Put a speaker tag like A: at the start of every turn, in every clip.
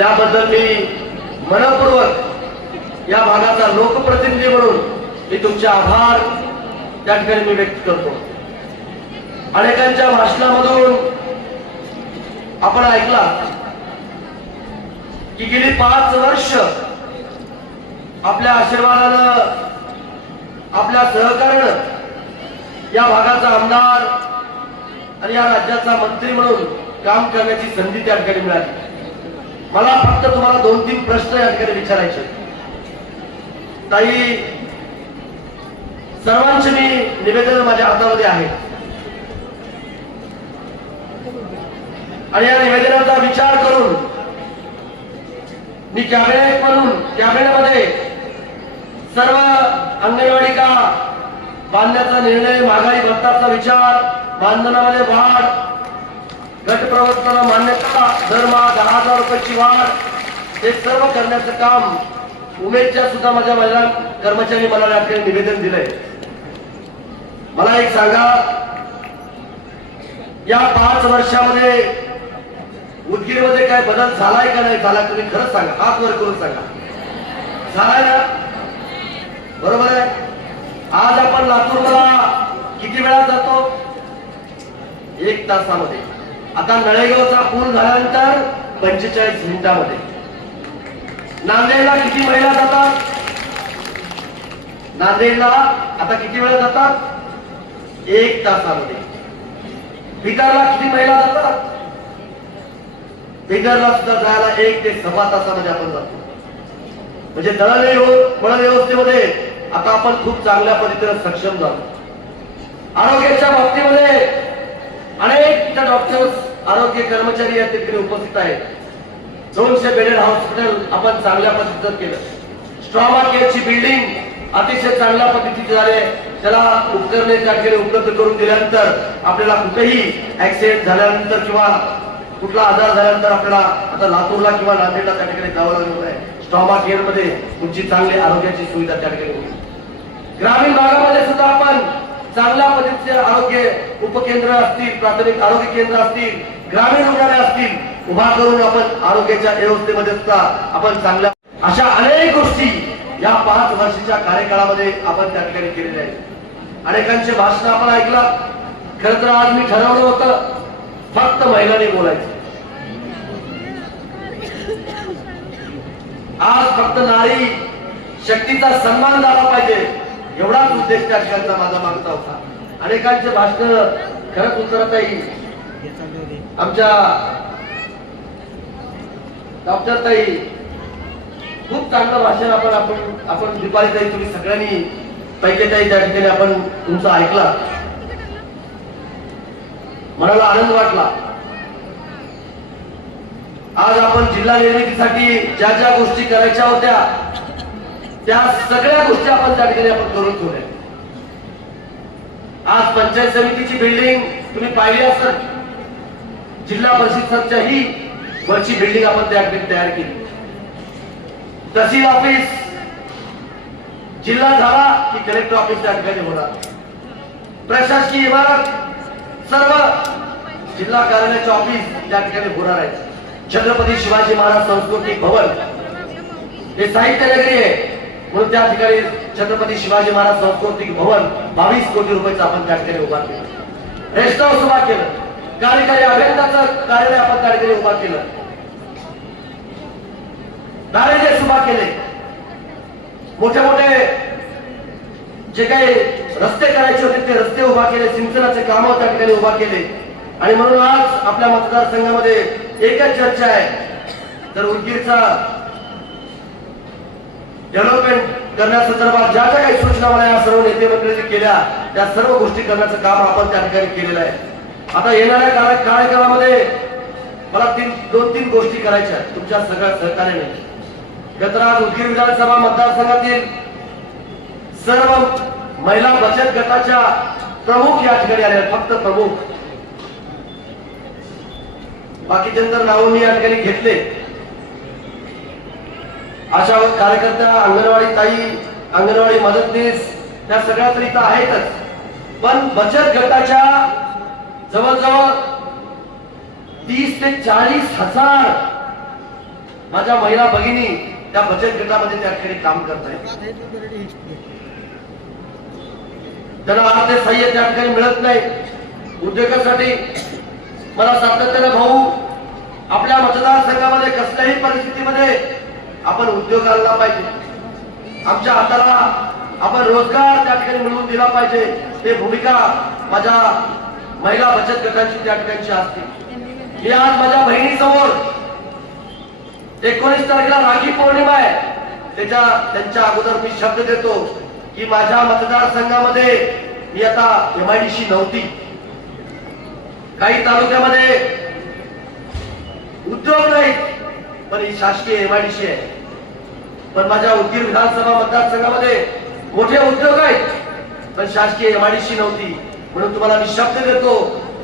A: त्याबद्दल मी मनपूर्वक या भागाचा लोकप्रतिनिधी म्हणून मी तुमचे आभार त्या ठिकाणी मी व्यक्त करतो. अनेकांच्या भाषणामधून आपण ऐकला की गेली पाच वर्ष आपल्या आशीर्वादानं आपल्या सहकार्यानं या भागाचा आमदार आणि या राज्याचा मंत्री म्हणून काम करण्याची संधी त्या ठिकाणी मिळाली. मला फक्त तुम्हाला दोन तीन प्रश्न या ठिकाणी विचारायचे. ताई सर्वांचे मी निवेदन माझ्या हातामध्ये आहे. आणि या निवेदनाचा विचार करून मी कॅबिनेट म्हणून कॅबिनेटमध्ये सर्व अंगणवाडिका बांधण्याचा निर्णय महागाई भत्ताचा विचार मानधनामध्ये वाढ गट प्रवर्तनाला मान्यता दरमहा दहा हजार रुपयाची वाढ हे सर्व करण्याचं काम उमेदच्या सुद्धा माझ्या महिला कर्मचारी मला या ठिकाणी निवेदन दिलंय. मला एक सांगा या पाच वर्षामध्ये उदगीरमध्ये काय बदल झालाय का नाही झाला तुम्ही खरंच सांगा हात वर करून सांगा. झालाय ना? बरोबर आहे? आज आपण लातूरला किती वेळा जातो? एक तासामध्ये. आता नळेगावचा पूल झाल्यानंतर पंचेचाळीस मिनिटामध्ये. नांदेडला किती महिला जातात? नांदेडला आता किती वेळा जातात? एक तासामध्ये. बिदरला किती महिला जातात? बिदरला सुद्धा जायला एक ते सव्वा तासामध्ये आपण जातो. म्हणजे दळण व्यवस्थेमध्ये आता आपण खूप चांगल्या पद्धतीने सक्षम झालो. आरोग्याच्या बाबतीमध्ये अनेक डॉक्टर्स आरोग्य कर्मचारी या ठिकाणी उपस्थित आहेत. दोनशे बेडेड हॉस्पिटल आपण चांगल्या पद्धतीचं केलं. स्ट्रॉमा केअरची बिल्डिंग अतिशय चांगल्या पद्धतीची झाले त्याला उपकरणे त्या ठिकाणी उपलब्ध करून दिल्यानंतर आपल्याला कुठेही ऍक्सिडेंट झाल्यानंतर किंवा कुठला आजार झाल्यानंतर आपल्याला आता लातूरला किंवा नांदेडला त्या ठिकाणी जावं लागलं आहे. स्ट्रॉमा केअरमध्ये तुमची चांगली आरोग्याची सुविधा त्या ठिकाणी ग्रामीण भागामध्ये सुद्धा आपण चांगल्या पद्धतीचे आरोग्य उपकेंद्र असतील प्राथमिक आरोग्य केंद्र असतील ग्रामीण रुग्णालय असतील उभा करून आपण आरोग्याच्या व्यवस्थेमध्ये सुद्धा आपण चांगल्या अशा अनेक गोष्टी या पाच वर्षाच्या कार्यकाळामध्ये आपण त्या ठिकाणी केलेल्या आहेत. अनेकांचे भाषण आपण ऐकला. खर तर आज मी ठरवलं होतं फक्त महिलांनी बोलायचं. आज फक्त नारी शक्तीचा सन्मान झाला पाहिजे. उद्देश त्या ठिकाणचा माझा मागचा होता. अनेकांचे भाषण खरंच उतरत येईल आमच्या डॉक्टर ताई खूप चांगलं भाषण आपण आपण आपण दुपारी ताई तुम्ही सगळ्यांनी पैकी ताई त्या ठिकाणी आपण तुमचं ऐकला. मनाला आनंद वाटला. आज आपण जिल्हा निर्मितीसाठी ज्या ज्या गोष्टी करायच्या होत्या त्या सगळ्या गोष्टी आपण त्या ठिकाणी आपण करून ठेवल्या. आज पंचायत समितीची बिल्डिंग तुम्ही पाहिली असेल. जिल्हा परिषदच्या ही वरची बिल्डिंग आपण त्या ठिकाणी तयार केली. तहसील ऑफिस जिल्हा झाला की कलेक्टर ऑफिस त्या ठिकाणी होणार. प्रशासकीय इमारत सर्व जिल्हा कार्यालयाचे ऑफिस त्या ठिकाणी होणार आहे छत्रपती शिवाजी महाराज सांस्कृतिक भवन हे साहित्य नगरी आहे. म्हणून त्या ठिकाणी छत्रपती शिवाजी महाराज सांस्कृतिक भवन बावीस कोटी रुपयाचं आपण त्या ठिकाणी उभा केलं. रेस्ट हाऊस उभा केलं. कार्यकारी अभियंताचं कार्यालय आपण त्या ठिकाणी उभा केलं. दारिद्र्य उभा केले. मोठे मोठे जे काही रस्ते करायचे होते ते रस्ते उभा केले सिंचनाचे काम त्या ठिकाणी उभा केले. आणि म्हणून आज आपल्या मतदारसंघामध्ये एकच चर्चा आहे. तर उदगीरचा डेव्हलपमेंट करण्यासंदर्भात ज्या ज्या काही सूचना मला या सर्व नेते मंडळींनी केल्या त्या सर्व गोष्टी करण्याचं काम आपण त्या ठिकाणी केलेलं आहे. आता येणाऱ्या काळ कार्यक्रमामध्ये मला तीन दोन तीन गोष्टी करायच्या आहेत. तुमच्या सगळ्या सहकार्याने. गतराज उदगीर विधानसभा मतदारसंघातील सर्व महिला बचत गटाच्या प्रमुख या ठिकाणी आल्या आहेत, फक्त प्रमुख. बाकीच्या तर नाव मी या ठिकाणी घेतले. अशा कार्यकर्त्या अंगणवाडी ताई अंगणवाडी मदतनीस या सगळ्या तर आहेतच. पण बचत गटाच्या जवळजवळ तीस ते चाळीस हजार माझ्या महिला भगिनी त्या बचत गटामध्ये त्या ठिकाणी काम करत आहेत. त्यांना अर्थ सहाय्य त्या ठिकाणी मिळत नाही उद्योगासाठी मला सातत्याने भाऊ आपल्या मतदारसंघामध्ये कसल्याही परिस्थितीमध्ये आपण उद्योग आणला पाहिजे. आमच्या हाताला आपण रोजगार त्या ठिकाणी मिळवून दिला पाहिजे. हे भूमिका माझ्या महिला बचत गटाची त्या ठिकाणची असते. मी आज माझ्या बहिणीसमोर एकोणीस तारखेला राखी पौर्णिमा आहे. त्याच्या त्यांच्या अगोदर मी शब्द देतो की माझ्या मतदारसंघामध्ये मी आता एमआयडीसी नव्हती. काही तालुक्यामध्ये उद्योग नाही पण ही शासकीय एमआयडीसी आहे. पण माझ्या उदगीर विधानसभा मतदारसंघामध्ये मोठे उद्योग आहेत. पण शासकीय एमआयडीसी नव्हती. म्हणून तुम्हाला मी शब्द देतो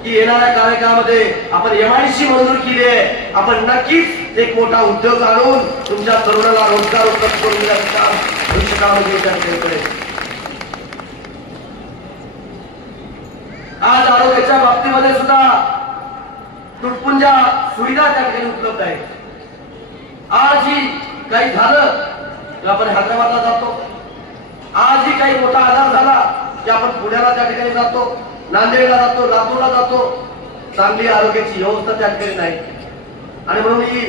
A: की येणाऱ्या कार्यकाळामध्ये आपण एमआयडीसी मंजूर केली आहे. आपण नक्कीच एक मोठा उद्योग आणून तुमच्या तरुणाला रोजगार उपलब्ध करून देण्याचं काम भविष्यकाळामध्ये आज आरोग्याच्या बाबतीमध्ये सुद्धा तुटपुंजा सुविधा त्या ठिकाणी उपलब्ध आहेत. आज ही काही झालं की आपण हैदराबादला जातो. आजही काही मोठा आजार झाला की आपण पुण्याला त्या ठिकाणी जातो नांदेडला जातो लातूरला जातो. चांगली आरोग्याची व्यवस्था त्या ठिकाणी नाही. आणि म्हणून मी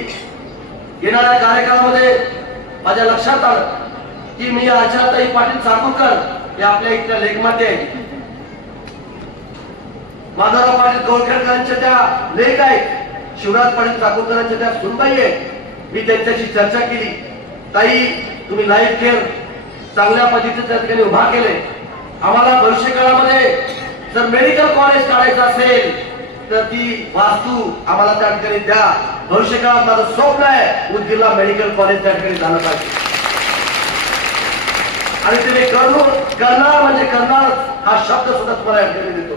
A: येणाऱ्या कार्यक्रमामध्ये माझ्या लक्षात आलं की मी आचारताई पाटील चाकूरकर हे आपल्या इथल्या लेखमध्ये आहे माधवराव पाटील गोरखेडकरांच्या त्या लेख आहेत. शिवराज पाटील चाकूरकरांच्या त्या सुनबाई आहेत. मी त्यांच्याशी चर्चा केली. ताई तुम्ही लाईफ केअर चांगल्या पद्धतीने त्या ठिकाणी उभा केले आम्हाला भविष्य काळामध्ये जर मेडिकल कॉलेज काढायचं असेल तर ती वास्तू आम्हाला त्या ठिकाणी द्या. भविष्य काळात माझं स्वप्न आहे उदगीरला मेडिकल कॉलेज त्या ठिकाणी झालं पाहिजे. आणि तुम्ही करणार म्हणजे करणार हा शब्द सुद्धा तुम्हाला या ठिकाणी देतो.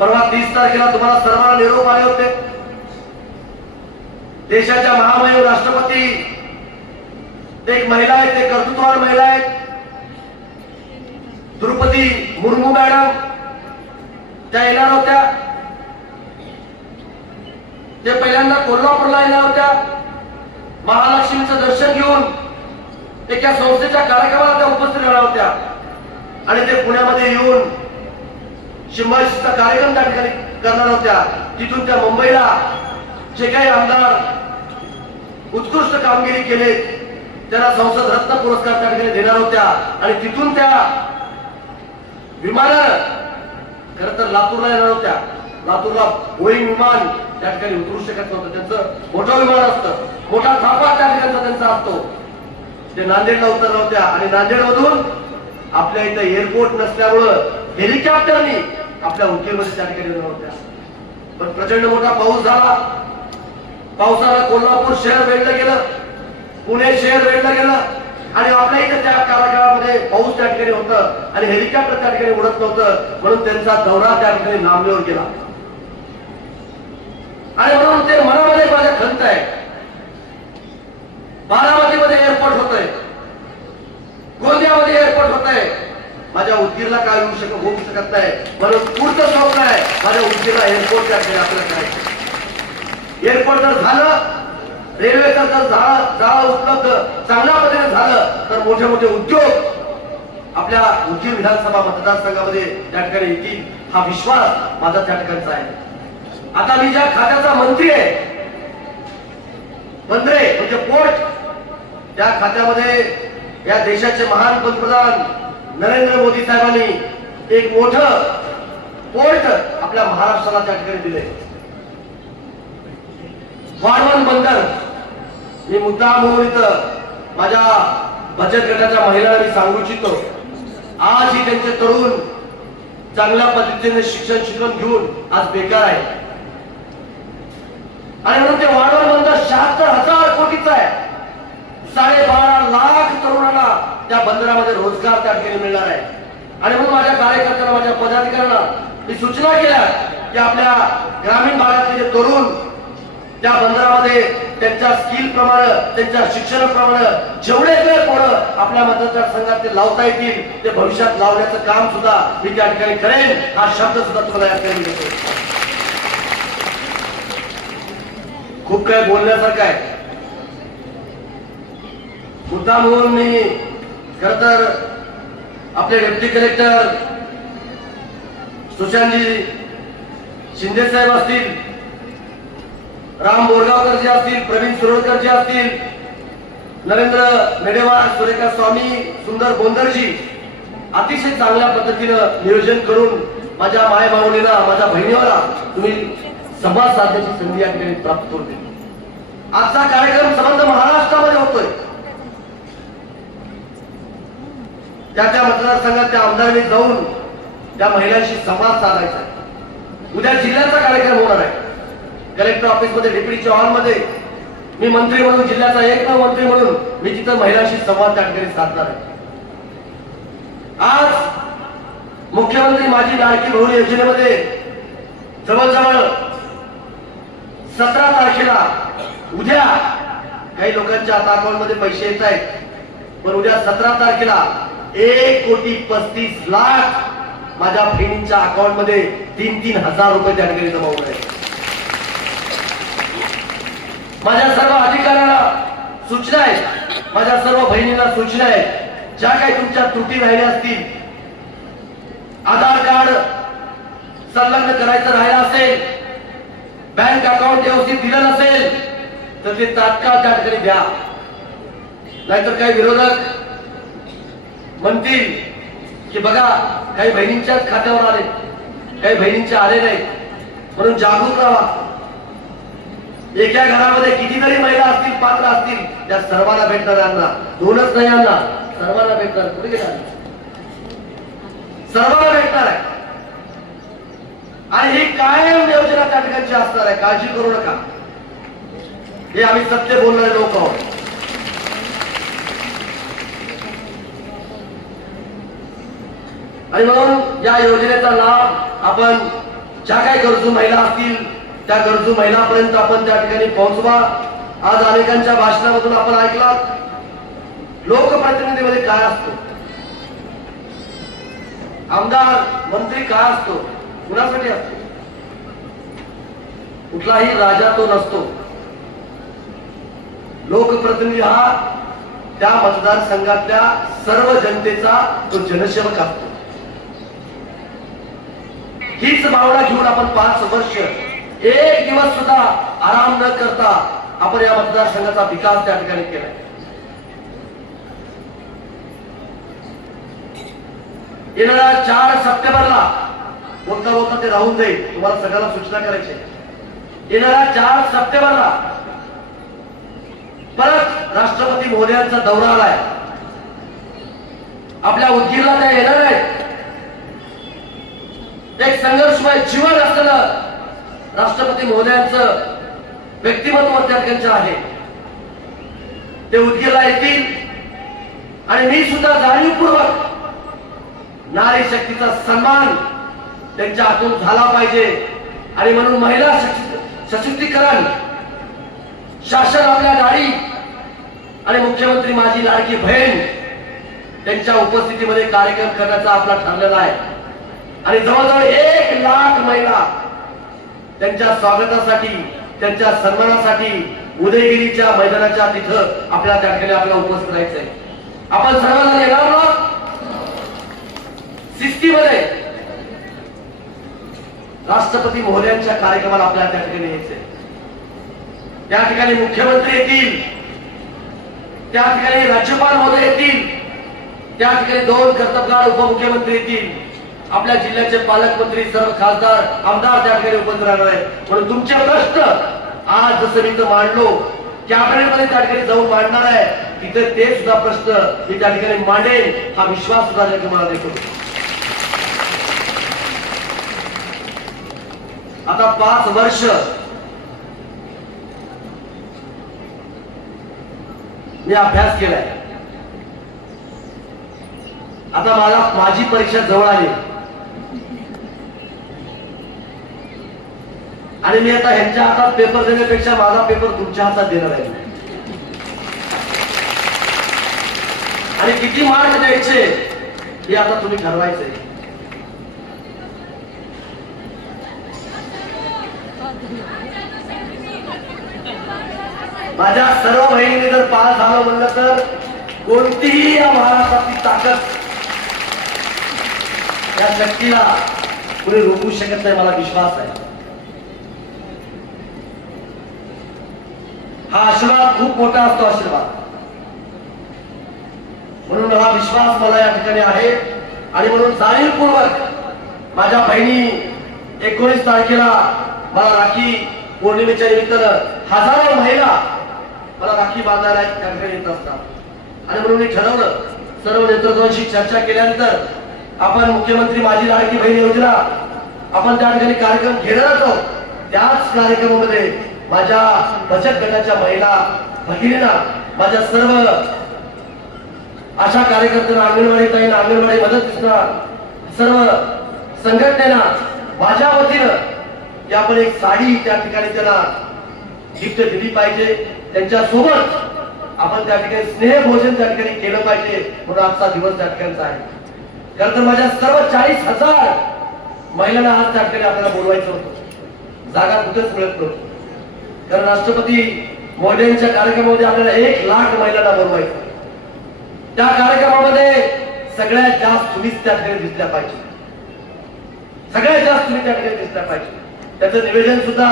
A: परवा तीस तारखेला तुम्हाला सर्वांना निरोप आले होते. देशाच्या महामहिम राष्ट्रपती एक महिला आहेत ते कर्तृत्ववान महिला आहेत द्रुपदी मुर्मू मॅडम त्या येणार होत्या. ते पहिल्यांदा कोल्हापूरला येणार होत्या. महालक्ष्मीचं दर्शन घेऊन एका संस्थेच्या कार्यक्रमाला त्या उपस्थित राहणार होत्या. आणि ते पुण्यामध्ये येऊन शिंबाशीचा कार्यक्रम त्या ठिकाणी करणार होत्या. तिथून त्या मुंबईला जे काही आमदार उत्कृष्ट कामगिरी केले त्यांना संसद रत्न पुरस्कार त्या ठिकाणी देणार होत्या. आणि तिथून त्या विमानानं खर तर लातूरला येणार होत्या. लातूरला बोईंग विमान त्या ठिकाणी उतरू शकत नव्हतं त्यांचं मोठं विमान असतं. मोठा थापा त्या ठिकाणचा त्यांचा असतो. ते नांदेडला उतरल्या होत्या. आणि नांदेड मधून आपल्या इथं एअरपोर्ट नसल्यामुळं हेलिकॉप्टरनी आपल्या उद्योगमध्ये त्या ठिकाणी नव्हत्या होत्या. पण प्रचंड मोठा पाऊस झाला. पावसाला कोल्हापूर शहर वेढलं गेलं. पुणे शहर वेढलं गेलं. आणि आपल्या इथे त्या कालाकाळामध्ये पाऊस त्या ठिकाणी होतं आणि हेलिकॉप्टर त्या ठिकाणी उडत नव्हतं. म्हणून त्यांचा दौरा त्या ठिकाणी लांबलीवर गेला. आणि म्हणून ते मनामध्ये माझ्या खंत आहे. बारामतीमध्ये एअरपोर्ट होत आहे गोंदियामध्ये एअरपोर्ट होत आहे माझ्या उदगीरला काय होऊ शकत होऊ शकत नाही. म्हणून पुढचं स्वप्न आहे. माझ्या उदगीरला एअरपोर्ट त्या आपल्याला करायचं एअरपोर्ट जर झालं रेल्वेचं जर झालं जाळं उपलब्ध चांगल्या पद्धतीने झालं तर मोठे मोठे उद्योग आपल्या उदगीर विधानसभा मतदारसंघामध्ये त्या ठिकाणी येतील हा विश्वास माझा त्या ठिकाणचा आहे. आता मी ज्या खात्याचा मंत्री आहे मंत्रे म्हणजे पोर्ट त्या खात्यामध्ये या देशाचे महान पंतप्रधान नरेंद्र मोदी साहेबांनी एक मोठ पोर्ट आपल्या महाराष्ट्राला त्या ठिकाणी दिले. वाढवण बंदर. मी मुद्दा माझ्या बचत गटाच्या महिलांना मी सांगू इच्छितो. आज ही त्यांचे तरुण चांगल्या पद्धतीने शिक्षण शिक्षण घेऊन आज बेकार आहे आणि म्हणून ते वाढवण बंदर शहात्तर हजार कोटीचा आहे. साडेबारा लाख तरुणांना त्या बंदरामध्ये रोजगार त्या ठिकाणी मिळणार आहे. आणि म्हणून माझ्या कार्यकर्त्यांना माझ्या पदाधिकाऱ्यांना मी सूचना केल्या की आपल्या ग्रामीण भागातले जे तरुण त्या बंदरामध्ये त्यांच्या स्किल प्रमाणे त्यांच्या शिक्षणाप्रमाणे जेवढे वेळ पोरं आपल्या मतदारसंघात ते लावता येतील ते भविष्यात लावण्याचं काम सुद्धा मी त्या ठिकाणी करेन हा शब्द सुद्धा तुम्हाला या ठिकाणी खूप काही बोलण्यासारखं आहे. मुद्दा म्हणून मी खर तर आपले डेप्युटी कलेक्टर सुशांतजी शिंदे साहेब असतील राम बोरगावकर जे असतील प्रवीण सुरोडकर जे असतील नरेंद्र मेडेवार सुरेखा स्वामी सुंदर बोंदरजी अतिशय चांगल्या पद्धतीनं नियोजन करून माझ्या माय माऊलीला माझ्या बहिणीला तुम्ही संवाद साधण्याची संधी या ठिकाणी प्राप्त करून दिली. आजचा कार्यक्रम संबंध महाराष्ट्रामध्ये होतोय. त्या त्या मतदारसंघात त्या आमदारांनी जाऊन त्या महिलांशी संवाद साधायचा. उद्या जिल्ह्याचा कार्यक्रम होणार आहे. कलेक्टर ऑफिसमध्ये डेप्युटीच्या हॉलमध्ये. मी मंत्री म्हणून जिल्ह्याचा एक मंत्री म्हणून मी तिथं महिलांशी संवाद त्या ठिकाणी साधणार आहे. आज मुख्यमंत्री माझी लाडकी बहू योजनेमध्ये जवळजवळ सतरा तारखेला उद्या काही लोकांच्या आता अकाउंटमध्ये पैसे येत आहेत. पण उद्या सतरा तारखेला एक कोटी पस्तीस लाख माझ्या बहिणींच्या अकाउंटमध्ये तीन तीन हजार रुपये त्या ठिकाणी जमा होणार आहेत. माझ्या सर्व अधिकाऱ्याला सूचना आहे माझ्या सर्व बहिणींना सूचना आहे ज्या काही तुमच्या त्रुटी राहिल्या असतील आधार कार्ड संलग्न करायचं राहिलं असेल बँक अकाउंट व्यवस्थित दिलं नसेल तर ते तात्काळ त्या ठिकाणी द्या. नाहीतर काही विरोधक म्हणतील की बघा काही बहिणींच्याच खात्यावर आले. काही बहिणींचे आले नाही. म्हणून जागरूक राहा. एका घरामध्ये कितीतरी महिला असतील पात्र असतील त्या सर्वांना भेटणार यांना दोनच नाही यांना सर्वांना भेटणार. कुठे गेला? सर्वांना भेटणार आहे. आणि ही कायम योजना त्या ठिकाणची असणार आहे. काळजी करू नका. हे आम्ही सत्य बोलणारे लोक आहोत. आणि म्हणून या योजनेचा लाभ आपण ज्या काही गरजू महिला असतील त्या गरजू महिलापर्यंत आपण त्या ठिकाणी पोहोचवा. आज अनेकांच्या भाषणामधून आपण ऐकला. लोकप्रतिनिधीमध्ये काय असतो? आमदार मंत्री काय असतो? कुणासाठी असतो? कुठलाही राजा तो नसतो. लोकप्रतिनिधी हा त्या मतदारसंघातल्या सर्व जनतेचा तो जनसेवक असतो. हीच भावना घेऊन आपण पाच वर्ष एक दिवस सुद्धा आराम न करता आपण या मतदारसंघाचा विकास त्या ठिकाणी केलाय. येणाऱ्या चार सप्टेंबरला बोलता बोलता ते राहून जाईल तुम्हाला सगळ्यांना सूचना करायची आहे. येणाऱ्या चार सप्टेंबरला परत राष्ट्रपती मोदयांचा दौरा आलाय. आपल्या उदगीरला त्या येणार आहेत. एक संघर्षमय जीवन असलेलं राष्ट्रपती महोदयांचं व्यक्तिमत्व त्यांचं आहे. ते उदगीरला येतील आणि मी सुद्धा जाणीवपूर्वक नारी शक्तीचा सन्मान त्यांच्या हातून झाला पाहिजे. आणि म्हणून महिला सशक्तीकरण शासन आपल्या गाडी आणि मुख्यमंत्री माझी लाडकी बहीण त्यांच्या उपस्थितीमध्ये कार्यक्रम करण्याचा आपला ठरलेला आहे. आणि जवळजवळ एक लाख महिला त्यांच्या स्वागतासाठी त्यांच्या सन्मानासाठी उदयगिरीच्या मैदानाच्या तिथं आपल्या त्या ठिकाणी आपल्याला उपस्थित राहायचंय. आपण सर्वांना येणार ना शिस्तीमध्ये राष्ट्रपती महोदयांच्या कार्यक्रमाला आपल्याला त्या ठिकाणी यायचंय. त्या ठिकाणी मुख्यमंत्री येतील. त्या ठिकाणी राज्यपाल महोदय येतील. त्या ठिकाणी दोन कर्तबगार उपमुख्यमंत्री येतील. आपल्या जिल्ह्याचे पालकमंत्री सर्व खासदार आमदार त्या ठिकाणी उपस्थित राहणार आहेत. म्हणून तुमचे प्रश्न आज जसं मी इथं मांडलो कॅबिनेटमध्ये त्या ठिकाणी जाऊन मांडणार आहे. तिथे ते सुद्धा प्रश्न मी त्या ठिकाणी मांडेन हा विश्वास सुद्धा त्या ठिकाणी मला देतो आता पाच वर्ष मी अभ्यास केलाय. आता मला माझी परीक्षा जवळ आली. आणि मी आता ह्यांच्या हातात पेपर देण्यापेक्षा माझा पेपर तुमच्या हातात देणार आहे. आणि किती मार्क द्यायचे हे आता तुम्ही ठरवायचंय. माझ्या सर्व बहिणीने जर पास झालं म्हणलं तर कोणतीही या महाराष्ट्रातली ताकद या शक्तीला कुणी रोखू शकत नाही मला विश्वास आहे. हा आशीर्वाद खूप मोठा असतो आशीर्वाद. म्हणून हा विश्वास मला या ठिकाणी आहे. आणि म्हणून जाणीवपूर्वक माझ्या बहिणी एकोणीस तारखेला मला राखी पौर्णिमेच्या निमित्तानं हजारो महिला मला राखी बांधायला त्या ठिकाणी येत असतात. आणि म्हणून मी ठरवलं सर्व नेतृत्वांशी चर्चा केल्यानंतर आपण मुख्यमंत्री माझी लाडकी बहीण योजना आपण त्या ठिकाणी कार्यक्रम घेणार आहोत. त्याच कार्यक्रमामध्ये माझ्या बचत गटाच्या महिला भगिनींना माझ्या सर्व अशा कार्यकर्त्यांना अंगणवाडी ताईंना अंगणवाडी मदतीना सर्व संघटनेना माझ्या वतीनं की आपण एक साडी त्या ठिकाणी त्यांना गिफ्ट दिली पाहिजे. त्यांच्यासोबत आपण त्या ठिकाणी स्नेह भोजन त्या ठिकाणी केलं पाहिजे म्हणून आजचा दिवस त्या ठिकाणचा आहे. खरं तर माझ्या सर्व चाळीस हजार महिलांना आज त्या ठिकाणी आपल्याला बोलवायचं होतं. जागा कुठेच मिळत नव्हतं. कारण राष्ट्रपती मोदींच्या कार्यक्रमामध्ये आपल्याला एक लाख महिलांना बोलवायचं त्या कार्यक्रमामध्ये सगळ्यात जास्त तुम्हीच त्या ठिकाणी दिसल्या पाहिजे. सगळ्यात जास्त तुम्ही त्या ठिकाणी दिसल्या पाहिजे. त्याचं निवेदन सुद्धा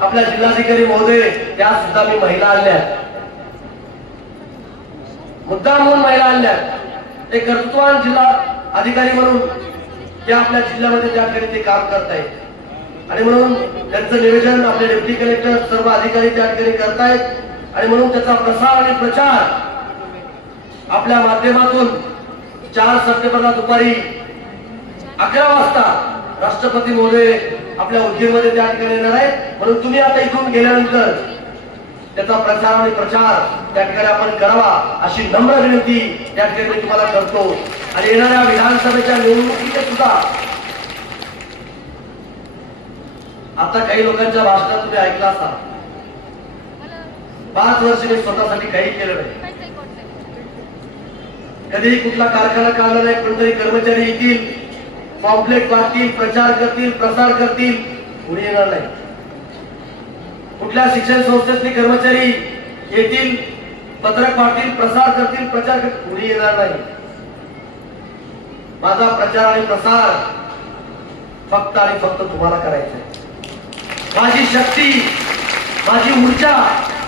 A: आपल्या जिल्हाधिकारी महोदय त्या सुद्धा मी महिला आणल्या मुद्दा म्हणून महिला आणल्या एक कर्तृत्वान जिल्हा अधिकारी म्हणून ते आपल्या जिल्ह्यामध्ये त्या ठिकाणी ते काम करतायत. आणि म्हणून त्यांचं निवेदन आपले डेप्टी कलेक्टर सर्व अधिकारी त्या ठिकाणी करतायत. आणि म्हणून त्याचा प्रसार आणि प्रचार आपल्या माध्यमातून चार सप्टेंबरला दुपारी अकरा वाजता राष्ट्रपती महोदय आपल्या उद्योगमध्ये त्या ठिकाणी येणार आहेत. म्हणून तुम्ही आता इथून गेल्यानंतर त्याचा प्रचार आणि प्रचार त्या ठिकाणी आपण करावा अशी नम्र विनंती त्या ठिकाणी मी तुम्हाला करतो. आणि येणाऱ्या विधानसभेच्या निवडणुकीचे सुद्धा आता काही लोकांच्या भाषणात तुम्ही ऐकला असाल. पाच वर्ष मी स्वतःसाठी काही केलं नाही. कधीही कुठला कारखाना काढला नाही कोणतरी कर्मचारी येतील पॉम्पलेट वाटतील प्रचार करतील प्रसार करतील कुणी येणार नाही. कुठल्या शिक्षण संस्थेतले कर्मचारी येतील पत्रक वाटतील प्रसार करतील प्रचार करतील कुणी येणार नाही. माझा प्रचार आणि प्रसार फक्त आणि फक्त तुम्हाला करायचा आहे माझी शक्ती माझी ऊर्जा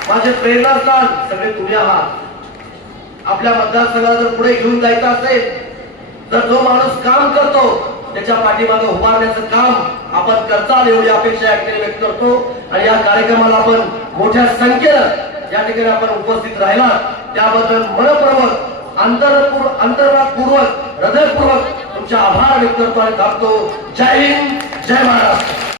A: माझे प्रेरणास्थान सगळे तुम्ही आहात आपल्या मतदारसंघाला जर पुढे घेऊन जायचं असेल तर जो माणूस काम करतो त्याच्या पाठीमागे उभारण्याचं काम आपण करताल एवढी अपेक्षा या ठिकाणी व्यक्त करतो. आणि या कार्यक्रमाला आपण मोठ्या संख्येनं या ठिकाणी आपण उपस्थित राहिला त्याबद्दल मनपूर्वक अंतरपूर्व अंतर्भागपूर्वक हृदयपूर्वक तुमचे आभार व्यक्त करतो आणि थांबतो. जय हिंद जय महाराष्ट्र.